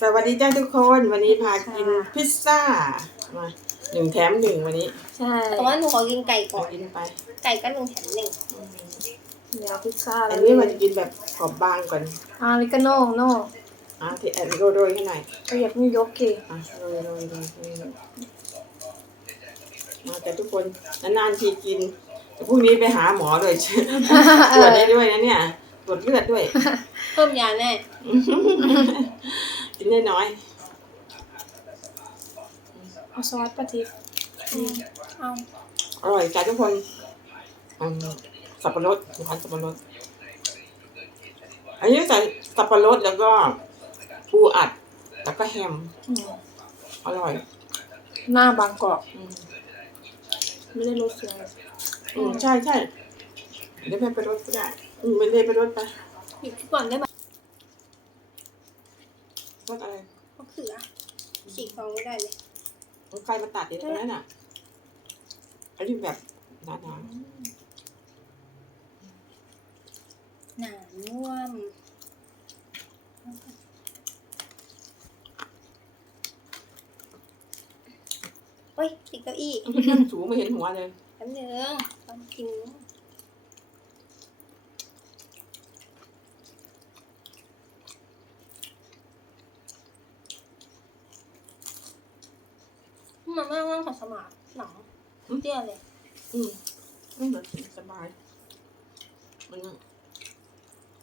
สวัสดีจ้าทุกคนวันนี้พากินพิซซ่ามาหนึ่งแถมหนึ่งวันนี้ ใช่แต่ว่าหนูขอกินไก่ขก่ออนกินไป ไก่ก็หนึ่งแถมหนึ่งเดี๋ยวพิซซ่าอันนี้มันจะกินแบบขอบบางก่อนอาริกาโน่โน่อะที่แอนโรยโรยให้หน่อยก็อยากมียกเกอะโรยโรยโรยโรยโรยมาแต่ทุกคนนานๆทีกินแต่พรุ่งนี้ไปหาหมอเลยตรวจได้ด้วยนะเนี่ย ตรวจเลือดด้วย เพิ่มยาแน่ กินได้น้อย เอาซอสปะทิอืมเอาอร่อยจ้าทุกคนอืมสับปะรดทานสับปะรด อันนี้ใส่สับปะรดแล้วก็ปูอัด แล้วก็แฮม อืมอร่อย หน้าบางกรอบอืมไม่ได้รสเลยอืมใช่ใช่เดี๋ยวแม่ไปรถก็ได้ อืมไม่ได้ไปรถไปหยิบก่อนได้ไหมรถอะไรมะเขือฉีกฟองไม่ได้เลยรถใครมาตัดเดี๋ยวตรงนั้นอะอันนี้แบบหนาหนาน่วมเฮ้ยติดเก้าอี้ๆนั่งสูงไม่เห็นหัวเลย แป๊บนึงตอนกิน มันไม่ต้องขัดสมาธิหนังเตี้ยเลย อืมไม่เหมือนสบาย มัน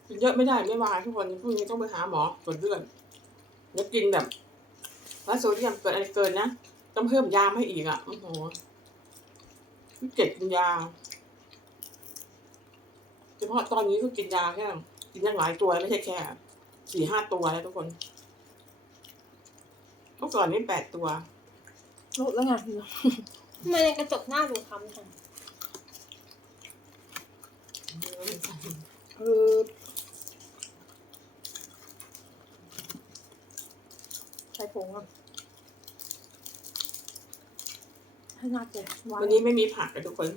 กินเยอะไม่ได้ไม่วายทุกคนพรุ่งนี้ต้องไปหาหมอตรวจเลือดแล้วกินแบบว่าโซเดียมเกินอะไรเกินนะต้องเพิ่มยาให้อีกอะโอ้โหเจ็ดกินยาเฉพาะตอนนี้ก็กินยาแค่กินยังหลายตัวไม่ใช่แค่สี่ห้าตัวแล้วทุกคนเมื่อก่อนนี่แปดตัว ลดแล้วไงทำไมในกระจกหน้าดูคำจังเออใส่ผงอะให้หน้าเจ็บหวานวันนี้ไม่มีผักเลยทุกคน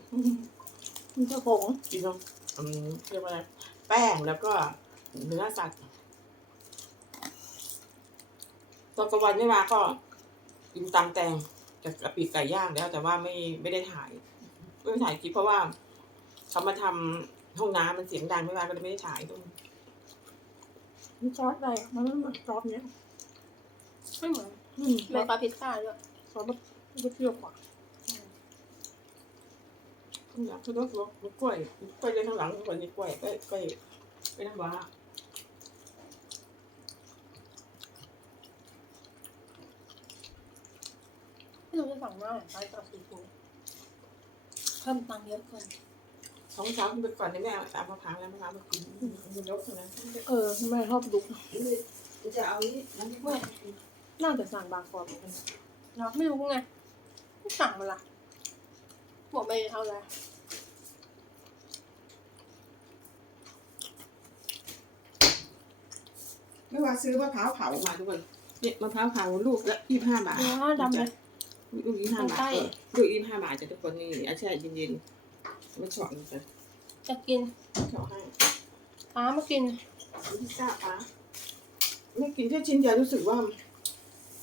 มีแต่ผงกินนมอืมเรียกว่าอะไรแป้งแล้วก็เนื้อสัตว์ตอนกลางวันไม่มาก็กินตำแตง กับกะปิไก่ย่างแล้วแต่ว่าไม่ไม่ได้ถ่ายไม่ได้ถ่ายคลิปเพราะว่าเขามาทำห้องน้ำมันเสียงดังไม่มาก็เลยไม่ได้ถ่ายตรงมีซอสอะไรมันไม่เหมือนซอสเนี้ยไม่เหมือนอืมเหมือนกับพิซซ่าด้วยซอสแบบเปรี้ยวๆกว่าข้างหลังคือรถรถกล้วยกล้วยเลยข้างหลังคนนี้กล้วยกล้วยกล้วยกล้วยน้ำว้า ไม่รู้จะสั่งว่าอะไรไปกับซีฟู้ดเพิ่มตังค์เยอะเกินสองเช้าขึ้นไปก่อนในแม่ตามมะพร้าวแล้วมะพร้าวมากินมันยกตรงนั้นเออแม่ชอบดุกจะเอานี่น้ำพริกแม่น่าจะสั่งบางกรอบเหมือนกันเนาะไม่รู้ไงไม่สั่งมาละบอกไปเอาแล้วไม่ว่าซื้อมะพร้าวเผามาทุกคนเนี่ยมะพร้าวเผาลูกละยี่สิบห้าบาท เนื้อดำเลย ลูกยี่สิบห้าบาทใช่เออลูกยี่สิบห้าบาทจะทุกคนนี่อาแช่เย็นๆไม่เฉาะกันจะกินเฉาะให้ป้ามากินพิซซ่าปะไม่กินแค่ชิ้นเดียวรู้สึกว่า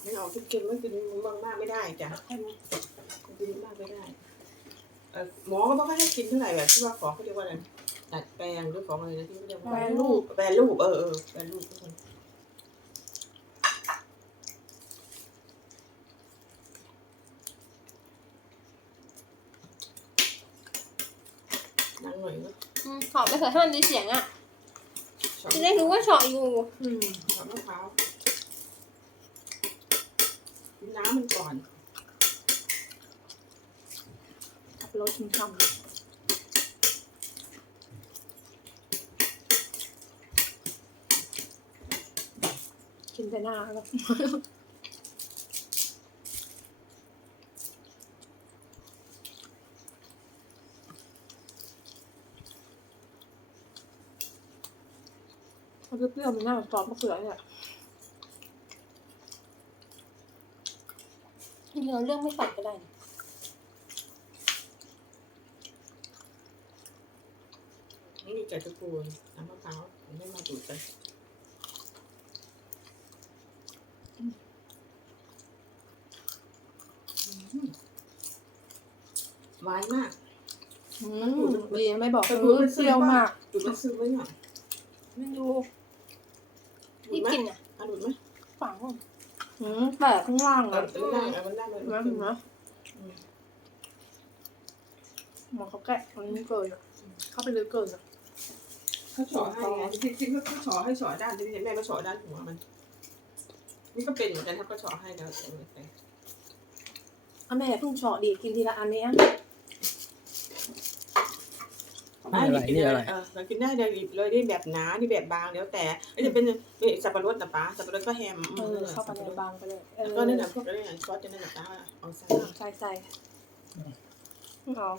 ไม่เอาทุกกินไม่กินมากมากๆไม่ได้จ้ะกินมากไม่ได้เออหมอก็บอกว่าให้กินเท่าไหร่แบบที่ว่าขอเขาเรียกว่าอะไรดัดแปลงหรือของอะไรนะที่เขาเรียกว่าแปรรูปแปรรูปเออเออแปรรูปทุกคนนั่งหน่อย เนอะอืมขอไปเถอะให้มันมีเสียงอะชอบจะได้รู้ว่าเฉาะอยู่อืมชอบมะพร้าวกินน้ำมันก่อนขับรถชิมชำกินแต่หน้าแล้ว เปรี้ยวมันน่าซอสมะเขือเนี่ยจริงๆเราเลื่องไม่ใส่ก็ได้นะไม่ใจตะกูลน้ำมะพร้าวไม่มาดูใจหวานมากอืมดีไม่บอกเออเปรี้ยวมาก ดูดมันซึมไว้หน่อย ไม่รู้ ไหมกินอะอะดูดไหมฝังอืมแต่ข้างล่างเอาอะมันได้เอามันได้มันนะได้เห็นไหมอืมหมอเขาแกะตรงนี้เกินอะเข้าไปลึกเกินอะเขาฉอให้ไงจริงๆเขาฉอให้ฉอด้านจริงๆแม่ก็ฉอด้านหัวมันนี่ก็เป็นเหมือนกันครับก็ฉอให้แล้วแต่ไม่เป็นอะแม่เพิ่งเฉาะดิกินทีละอันเนี้ย นี่อะไรนี่อะไรเออเรากินได้เดี๋ยวหยิบเลยนี่แบบหนานี่แบบบางแล้วแต่ไอ้จะเป็นนี่สับปะรดนะป้าสับปะรดก็แฮมเออเข้าไปในบางไปเลยเออแล้วก็นี่นะพวกอะไรนะซอสจะนั่นนะป้าเอาใส่ใส่ใส่เอา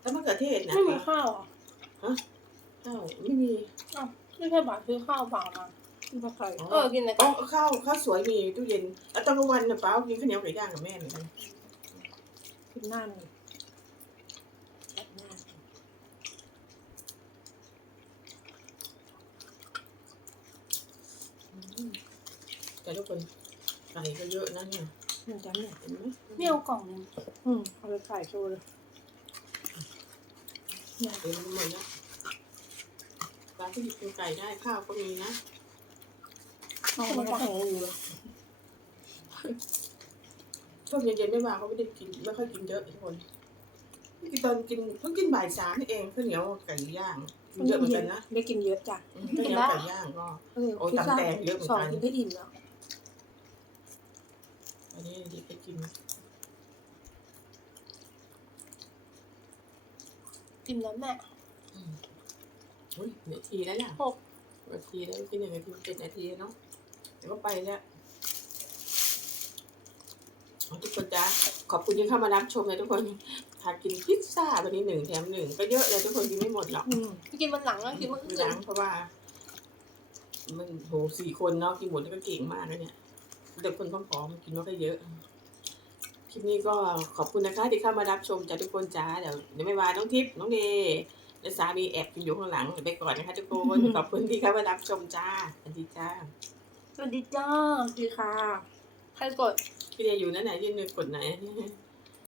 แล้วมะเขือเทศนะไม่มีข้าวอะข้าวไม่มีไม่ใช่บาทซื้อข้าวเปล่ามาไม่ใส่เออกินอะไรอ๋อข้าวข้าวสวยมีตู้เย็นแล้วตอนกลางวันนะป้ากินข้าวเหนียวไก่ย่างกับแม่เหมือนกันกินหน้าหนึ่งแอบหน้า แต่ ทุกคนไก่ก็เยอะนะเนี่ยหนึ่งจานเนี่ยเห็นไหมไม่เอากล่องหนึงอืมเอาไปใส่โชว์เลยเต็มไปหมดแล้วป้าก็หยิบเป็นไก่ได้ข้าวก็มีนะเอามาแข่งอยู่เลยช่วงเย็นๆไม่มาเขาไม่ได้กินไม่ค่อยกินเยอะทุกคนกินตอนกินเพิ่งกินบ่ายสามนี่เองข้าวเหนียวไก่ย่างกินเยอะเหมือนกันนะได้กินเยอะจ้ะอืมข้าวเหนียวไก่ย่างก็ เออโอ้ยพิซซ่าตำแตงเยอะเหมือนสองกันกินได้อิ่มแล้ว อันนี้ดีไปกินกินแล้วแม่อุ้ยนาทีแล้วล่ะหกนาทีแล้วกินหนึ่งนาทีเจ็ดนาทีเนาะเดี๋ยวก็ไปแล้วเอาทุกคนจ้าขอบคุณที่เข้ามารับชมเลยทุกคนหากินพิซซ่าวันนี้หนึ่งแถมหนึ่งก็เยอะเลยทุกคนกินไม่หมดหรอกอืมกินวันหลังแล้วกินเมื่อไม่คืนล้างเพราะว่า มันโหสี่คนเนาะกินหมดแล้วก็เก่งมากเลยเนี่ย แต่คนผอมๆกินไม่ค่อยเยอะคลิปนี้ก็ขอบคุณนะคะที่เข้ามารับชมจากทุกคนจ้าเดี๋ยวเดี๋ยวไม่วายน้องทิพย์น้องเดย์และสามีแอบกินอยู่ข้างหลังเดี๋ยวไปก่อนนะคะทุกคนขอบคุณที่เข้ามารับชมจ้าสวัสดีจ้าสวัสดีจ้าดีค่ะ ใครกดพี่เดย์อยู่นั่นไหนยืนกดไหน